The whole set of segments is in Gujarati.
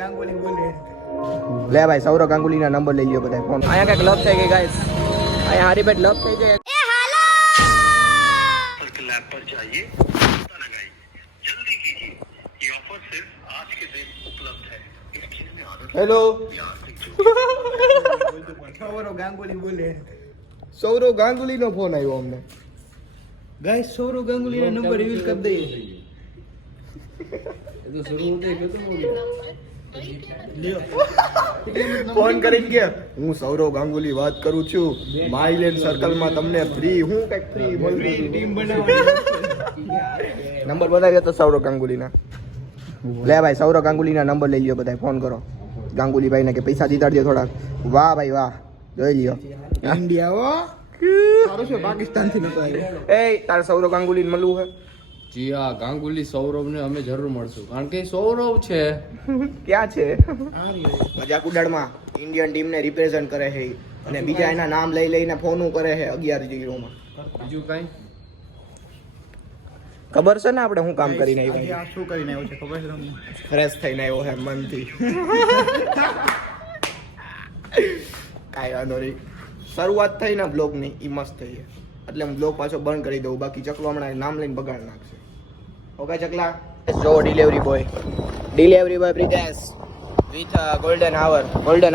ગાંગુલી બોલે લે ભાઈ સૌરવ ગાંગુલી ના નંબર લઈ લ્યો બધા ફોન અહીંયા કઈક લપ થઈ ગઈ ગાઈસ અહીંયા હારી બેટ લપ થઈ ગઈ लैब पर जाइए लगाइए जल्दी कीजिए ये ऑफर सिर्फ आज के दिन उपलब्ध है इस खेल में आदत હેલો સૌરવ ગાંગુલી બોલે સૌરવ ગાંગુલી નો ફોન આવ્યો અમને ગાઈસ સૌરવ ગાંગુલી ના નંબર રિવીલ કરી દઈએ ફોન કરીને કે હું સૌરવ ગાંગુલી વાત કરું છું માઇલેન્ડ સર્કલ માં તમને ફ્રી હું કઈક ફ્રી ટીમ બનાવવાની નંબર બતાવી તો સૌરવ ગાંગુલી ના લે ભાઈ સૌરવ ગાંગુલી ના નંબર લઈ લ્યો બધા ફોન કરો ગાંગુલી ભાઈ ને કે પૈસા દીધા દો થોડા વાહ ભાઈ વાહ જોઈ લ્યો ઇન્ડિયા સારું છે પાકિસ્તાન થી નતો આવ્યો એ તારે સૌરવ ગાંગુલી મળવું હે જી હા ગાંગુલી સૌરભને અમે જરૂર મળશું કારણ કે સૌરવ છે ક્યાં છે મજાક ઉડાડમાં ઇન્ડિયન ટીમ ને રિપ્રેઝન્ટ કરે છે અને બીજા એના નામ લઈ લઈને ફોનું કરે છે 11-0 માં બીજું કઈ ખબર છે ને આપણે શું કામ કરીને આજે આવ્યા આ શું કરીને આવ્યો છે ખબર છે તમને ફ્રેશ થઈને આવ્યો છે મનથી કાંઈ વાંધો નહીં શરૂઆત થઈ ને બ્લોગની એ મસ્ત થઈ છે એટલે હું બ્લોગ પાછો બંધ કરી દઉં બાકી ચકલો હમણાં નામ લઈને બગાડ નાખશે ઓકે ચકલા જો delivery boy Pritesh with golden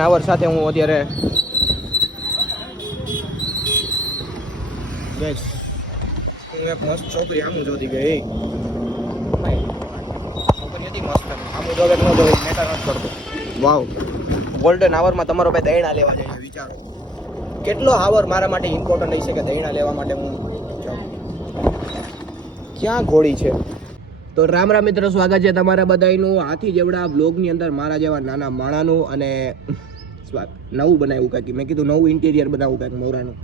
hour સાથે હું અત્યારે ગાઈસ એક મસ્ત છોકરી આમ જોતી ગઈ છોકરી હતી મસ્ત આમ જોવે ન જોવે મેટર નથી કરતો વાવ ગોલ્ડન આવરમાં તમારો ભાઈ દહીણા લેવા જાય વિચારો કેટલો આવર મારા માટે ઇમ્પોર્ટન્ટ હશે કે દહીણા લેવા માટે હું ક્યાં ઘોડી છે તો રામ રામ મિત્રો સ્વાગત છે તમારા બધાનું હાથી જેવડા બ્લોગની અંદર મારા જેવા નાના માણાનું અને નવું બનાવ્યું કાંઈક મેં કીધું નવું ઇન્ટિરિયર બનાવવું કાંઈક મોરાનું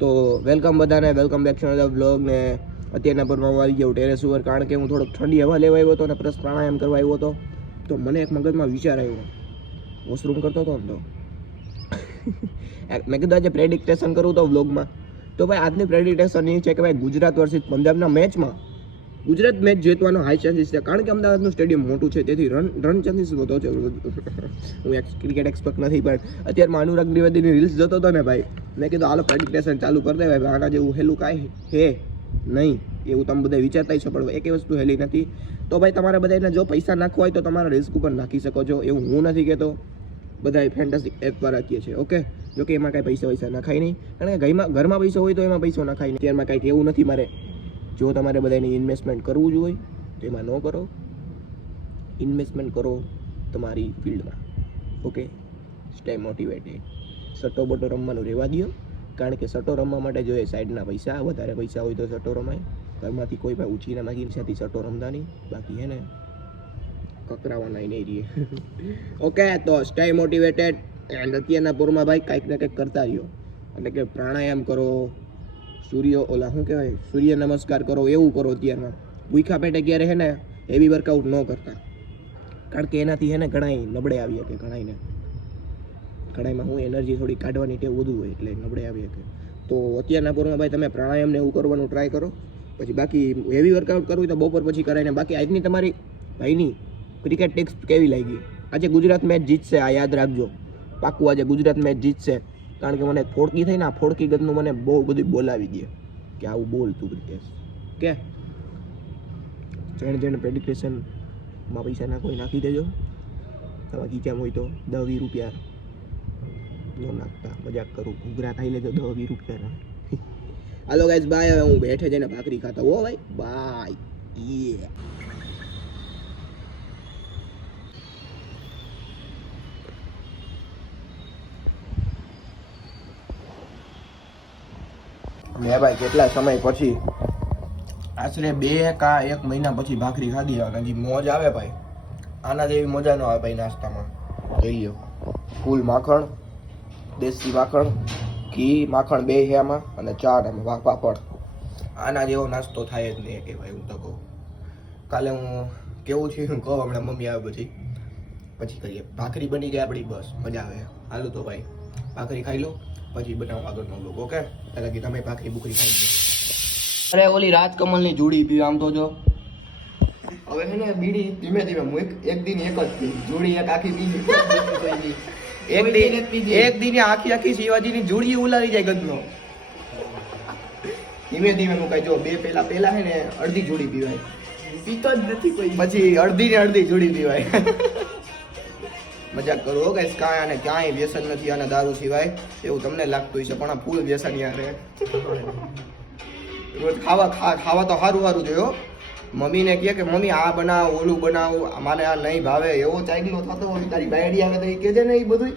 તો વેલકમ બધાને welcome back to the blog ને અત્યારના પરમાં આવી ગયો ટેરેસ ઉપર કારણ કે હું થોડોક ઠંડી હવા લેવા આવ્યો હતો અને પ્લસ પ્રાણાયામ કરવા આવ્યો હતો તો મને એક મગજમાં વિચાર આવ્યો વોશરૂમ કરતો હતો ને તો મેં કીધું આજે પ્રેડિક્ટેશન કરું તો વ્લોગમાં તો ભાઈ આજની પ્રેડિક્ટેશન એ છે કે ભાઈ ગુજરાત વર્સિસ પંજાબના મેચમાં ગુજરાત મેચ જીતવાનો હાઈ ચાન્સીસ છે કારણ કે અમદાવાદનું સ્ટેડિયમ મોટું છે તેથી રન ચાન્સીસ વધુ છે હું ક્રિકેટ એક્સપર્ટ નથી પણ અત્યારમાં અનુરાગ દ્વિવેદીની રીલ્સ જોતો હતો ને ભાઈ મેં કીધું હાલો પ્રેડિક્ટેશન ચાલુ કરી દે ભાઈ આના જેવું હેલું કાંઈ હે નહીં એવું તમે બધા વિચારતા છો પણ એક વસ્તુ હેલી નથી તો ભાઈ તમારે બધાને જો પૈસા નાખવા હોય તો તમારા રિસ્ક ઉપર નાખી શકો છો એવું હું નથી કહેતો બધા ફેન્ટાસ્ટિક એપ પર રાખીએ છીએ ઓકે જો કે એમાં કાંઈ પૈસા નખાય નહીં કારણ કે ઘરમાં પૈસા હોય તો એમાં પૈસો નખાય નહીં ત્યારમાં કાંઈક એવું નથી મારે જો તમારે બધાને ઇન્વેસ્ટમેન્ટ કરવું જ હોય તો એમાં ન કરો ઇન્વેસ્ટમેન્ટ કરો તમારી ફિલ્ડમાં ઓકે સ્ટે મોટિવેટેડ સટ્ટો બટો રમવાનું રહેવા દો કારણ કે સટ્ટો રમવા માટે જોઈએ સાઈડના પૈસા વધારે પૈસા હોય તો સટ્ટો રમાય ઘરમાંથી કોઈ ભાઈ ઉછીના માગીને ત્યાંથી સટ્ટો રમતા નહીં બાકી હે ને કકરાવાના નહીં રહીએ ઓકે તો સ્ટે મોટિવેટેડ એન્ડ અત્યારના પૂરમાં ભાઈ કંઈક ને કંઈક કરતા રહ્યો એટલે કે પ્રાણાયામ કરો સૂર્ય નમસ્કાર કરો એવું કરો અત્યારમાં ભૂખા પેટે ક્યારે હે ને હેવી વર્કઆઉટ ન કરતા કારણ કે એનાથી હે ને ઘણાય નબળે આવી શકે ઘણાયમાં હું એનર્જી થોડી કાઢવાની ટેવ વધુ હોય એટલે નબળે આવી શકે તો અત્યારના પૂરમાં ભાઈ તમે પ્રાણાયામને એવું કરવાનું ટ્રાય કરો પછી બાકી હેવી વર્કઆઉટ કરવું હોય તો બપોર પછી કરાય ને બાકી આજની તમારી ભાઈની ક્રિકેટ ટિપ્સ કેવી લાગી આજે ગુજરાત મેચ જીતશે આ યાદ રાખજો પાક્કું આજે ગુજરાત મેચ જીતશે કારણ કે મને ફોડકી થઈ ને આ ફોડકી ગતનું મને બહુ બધું બોલાવી દે કે આવું બોલ તું પ્રિતેશ કે જણ પ્રેડિક્ટેશનમાં પૈસા નાખી દેજો તમારા ખીચામાં હોય તો 10-20 રૂપિયા ન નાખતા મજાક કરું ઘૂઘરા ખાઈ લેજો 10-20 રૂપિયાના હાલો ગાઈસ બાય હવે હું બેઠે જઈને ભાખરી ખાતા હો ભાઈ બાય યે મેં ભાઈ કેટલા સમય પછી આશરે 2 કે 1 મહિના પછી ભાખરી ખાધી અને જે મોજ આવે ભાઈ આના જેવી મજા ન આવે ભાઈ નાસ્તામાં જોઈ લો ફૂલ માખણ દેશી માખણ ઘી માખણ બે છે આમાં અને ચાર એમાં પાપડ આના જેવો નાસ્તો થાય જ નહીં કે ભાઈ હું તો કહું કાલે હું કેવું છે હું કહું હમણાં મમ્મી આવે પછી કરીએ ભાખરી બની ગઈ આપણી બસ મજા આવે હાલો તો ભાઈ ભાખરી ખાઈ લો પછી બનાવો આગળનો લોકો ઓકે એટલે કે તમે ભાખરી બુખરી ખાઈ લો અરે ઓલી રાજકમલની જોડી પી આમ તો જો હવે છે ને બીડી ધીમે ધીમે હું એક દિન એક જ પી જોડી એક આખી બીજી એક દિન આખી શિવાજીની જોડી ઉલારી જાય ગદનો ધીમે ધીમે મુકાય. જો બે પેલા છે ને અડધી જોડી પીવાય, પીતો જ નથી કોઈ. પછી અડધી ને અડધી જોડી પીવાય. મજાક કરો હો ગાઈસ, કાંઈ આને ક્યાંય વ્યસન નથી આને દારૂ સિવાય એવું તમને લાગતું હશે, પણ આ ફૂલ વ્યસન યાર. રોજ ખાવા તો સારું જોયો. મમ્મીને કહે કે મમ્મી આ બનાવ ઓલું બનાવ, મારે આ નહીં ભાવે, એવો ચાગલો થતો હોય તારી બાયડી આવે તો એ કહેજે ને એ બધું.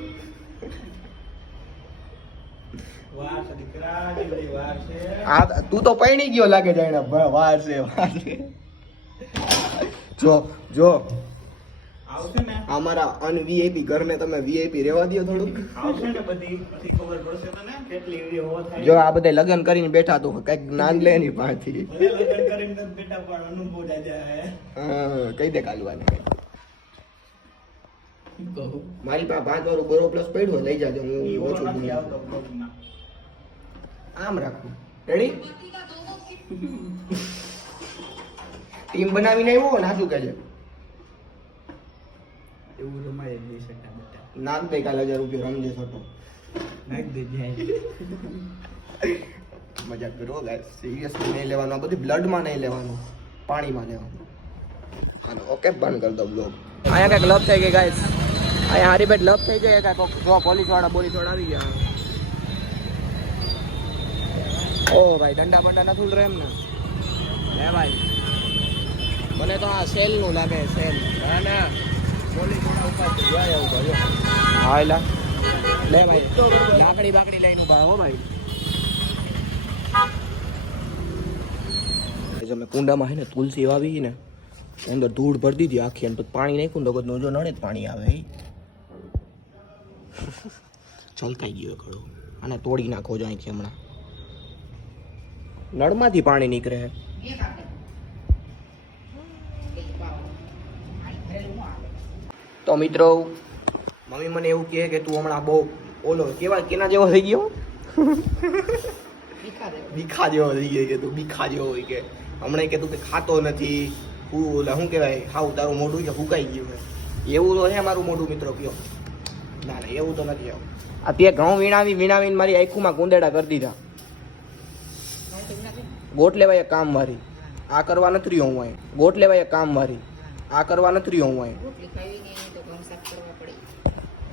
આ તું તો પૈણી ગયો લાગે છે એને, વાર છે. જો આવશે ને અમારા અનવીઆઈપી ઘરને તમે વીઆઈપી રહેવા દો થોડુંક. આવશે ને બધી પછી ખબર પડશે તને કેટલી એવી હો થાય. જો આ બધા લગ્ન કરીને બેઠા તો કઈક જ્ઞાન લે ની પાસેથી. ભલે લગ્ન કરીને નથી બેટા પણ અનુભવ જાય. હા કહી દે કાલવાને મારી પાસે 5 વાળું બોરો પ્લસ પડ્યું લઈ જાજો, હું ઓછું નથી આવતો બ્લોગમાં. આમ રાખું. રેડી ટીમ બનાવીને આવ્યો ને હાજુ કહેજે એવું રમાય જ નહીં શકતા બેટા. નાખ દે કાલ 1000 રૂપિયા રમજે છોટો. નાખ દે જાય. મજાક કરો ગાઈસ, સિરિયસલી નહીં લેવાનું, આ બધું બ્લડમાં નહીં લેવાનું, પાણીમાં લેવાનું. હાલો ઓકે બંધ કરી દો બ્લોગ. અહીંયા કઈક લપ થઈ ગઈ ગાઈસ, અહીંયા હારી બેટ લપ થઈ જાય કાંઈક. જો પોલીસ વાળા આવી ગયા. ઓ ભાઈ દંડા બંડા નથી ઉલ રહે એમ ને હે ભાઈ. મને તો આ સેલ નું લાગે, સેલ. ના પોલીસ વાળા ઉપર જાય એવું ભાઈ. હા એલા લે ભાઈ લાકડી બાકડી લઈને ઉભા હો ભાઈ. મેં કુંડામાં છે ને તુલસી વાવી ને અંદર ધૂળ ભરી દીધી આખી, અને પાણી નાખ્યું તો જો નળે જ પાણી આવે. છલકાઈ ગયો ખરો, આને તોડી નાખો જો અહીંથી હમણાં. નળમાંથી પાણી નીકળે. તો મિત્રો મમ્મી મને એવું કહે કે તું હમણાં બહુ ઓલો કેવા કેના જેવો થઈ ગયો, બીખા જેવો થઈ ગયો કે તું બીખા જેવો હોય કે હમણાં કે તું કે ખાતો નથી, શું કહેવાય હાવ તારું મોઢું કે ફૂંકાઈ ગયું છે. એવું તો છે મારું મોઢું મિત્રો કયો. ના એવું તો નથી. આ તે ઘઉં વીણાવીને મારી આંખોમાં કુંદેડા કરી દીધા. ગોટ લેવાય કામ મારી આ કરવા નથી રહ્યો હું અહીં. ગોટ લેવાય કામ મારી આ કરવા નથી રહ્યો હું અહીં.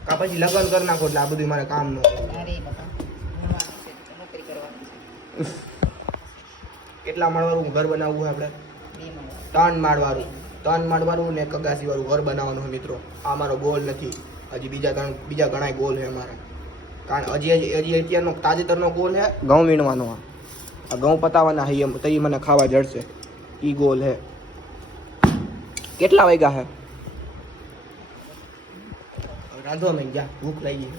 કા પછી લગ્ન કરી નાખો એટલે આ બધું મારે કામ ન. કેટલા માળવાળું ઘર બનાવવું છે આપણે? 3 માળવાળું ને કગાસી વાળું ઘર બનાવવાનું છે મિત્રો. આ મારો ગોલ નથી, હજી બીજા ઘણા ગોલ છે અમારા. કારણ હજી અત્યારનો તાજેતરનો ગોલ છે ઘઉં વીણવાનો. આ ઘઉં પતાવવાના હૈ એમ તો મને ખાવા જડશે, ઈ ગોલ હે. કેટલા વાગ્યા હે? રાંધો નહીં, જા ભૂખ લાગી.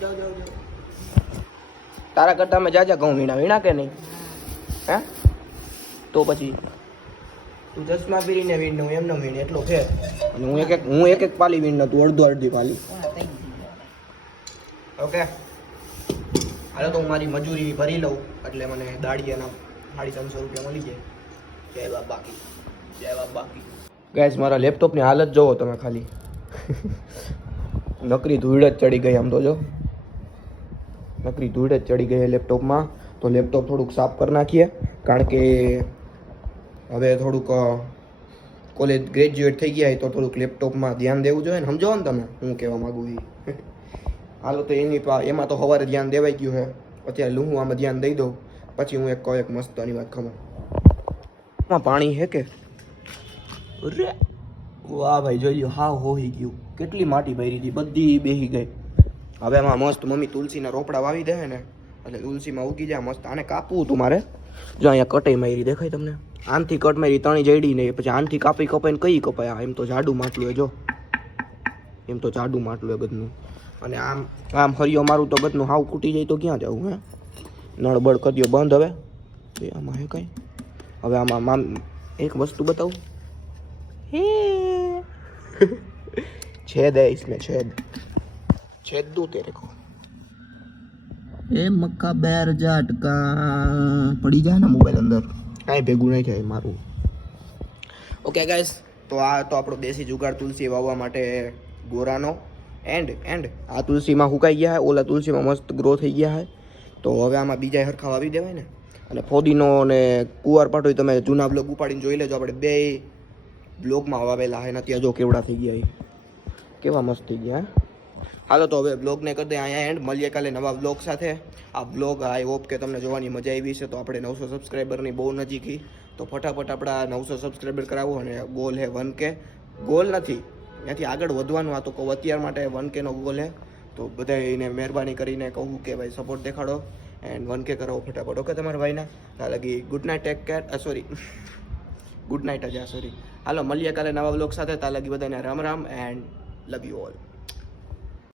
જાઓ. તારા કરતા અમે જા ઘઉં વીણા કે નહીં હે? તો પછી તું ચશ્મા પહેરીને વીણ હું એમને વીણ એટલો ફેર. અને હું એક પાલી વીણ તું અડધી પાલી. ઓકે હાલો તો હું મારી મજૂરી ભરી લઉં એટલે મને દાડીયાના 350 રૂપિયા મળી જાય. જય બાકી ગાઈસ મારા લેપટોપની હાલત જોવો તમે ખાલી. નકરી ધૂળ જ ચડી ગઈ આમ તો જો, નકરી ધૂળ જ ચડી ગઈ લેપટોપમાં. તો લેપટોપ થોડુંક સાફ કરી નાખીએ કારણ કે હવે થોડુંક કોલેજ ગ્રેજ્યુએટ થઈ ગયા તો થોડુંક લેપટોપમાં ધ્યાન દેવું જોઈએ ને, સમજો ને તમે હું કહેવા માગું એ. હાલો તો એમાં તો સવારે ધ્યાન દેવાઈ ગયું છે, અત્યારે હું આમાં ધ્યાન દઈ દઉં પછી હું એક મસ્તની વાત ખબર. આમાં પાણી છે કે વાહ ભાઈ જોઈ હાવ હોઈ ગયું, કેટલી માટી ભરી હતી બધી બેહી ગઈ. હવે આમાં મસ્ત મમ્મી તુલસીના રોપડા વાવી દે ને એટલે તુલસીમાં ઉગી જાય મસ્ત. આને કાપવું હતું મારે, જો અહીંયા કટાઈ મારી દેખાય તમને, આનથી કટ મારી તણી જડી નહીં, પછી આનથી કપાઈને કઈ કપાય. એમ તો જાડું માટલું હોય જો, એમ તો જાડું માટલું હોય ગદનું. અને આમ હરિયો મારું તો ગદનું હાવ ખૂટી જાય તો ક્યાં જવું હે? નળબળ કર્યો બંધ. હવે આમાં હે કઈ? હવે આમાં એક વસ્તુ બતાવું, छेद है इसमें, छेद दूं तेरे को. ए मक्का बैर जाटका पड़ी जाए ना मोबाइल अंदर कांई भेगू नहीं થાય મારું. ઓકે ગાઈસ, તો આ તો આપણો દેશી જુગાડ તુલસી વાવવા માટે ગોરાનો એન્ડ આ તુલસીમાં હુકાઈ ગયા છે, ઓલા તુલસીમાં મસ્ત ગ્રો થઈ ગયા છે. તો હવે આમાં બીજા હરખા વાવી દેવાય ને. અને ફોદીનો અને કુંવારપાઠો તમે જૂના બ્લોગ ઉપાડીને જોઈ લેજો. આપણે બે બ્લોગમાં વાવેલા છે ને ત્યાં જો કેવડા થઈ ગયા છે, કેવા મસ્ત થઈ ગયા. હાલો તો હવે બ્લોગને કરી દે અહીંયા એન્ડ. મળીએ કાલે નવા બ્લોગ સાથે. આ બ્લોગ આઈ હોપ કે તમને જોવાની મજા આવી છે. તો આપણે 900 સબસ્ક્રાઈબરની બહુ નજીક હી, તો ફટાફટ આપણા 900 સબસ્ક્રાઈબર કરાવો. અને ગોલ હે 1K. ગોલ નથી, ત્યાંથી આગળ વધવાનું. આ તો કહું અત્યાર માટે 1K નો ગોલ હે. તો બધાને મહેરબાની કરીને કહું કે ભાઈ સપોર્ટ દેખાડો એન્ડ 1K કરાવો ફટાફટ. ઓકે તમારા ભાઈના ત્યાં લગી good night, take care. Sorry good night જ, સોરી. હાલો મળીએ કાલે નવા બ્લોગ સાથે. ત્યાં લગી બધાને Ram Ram and love you all.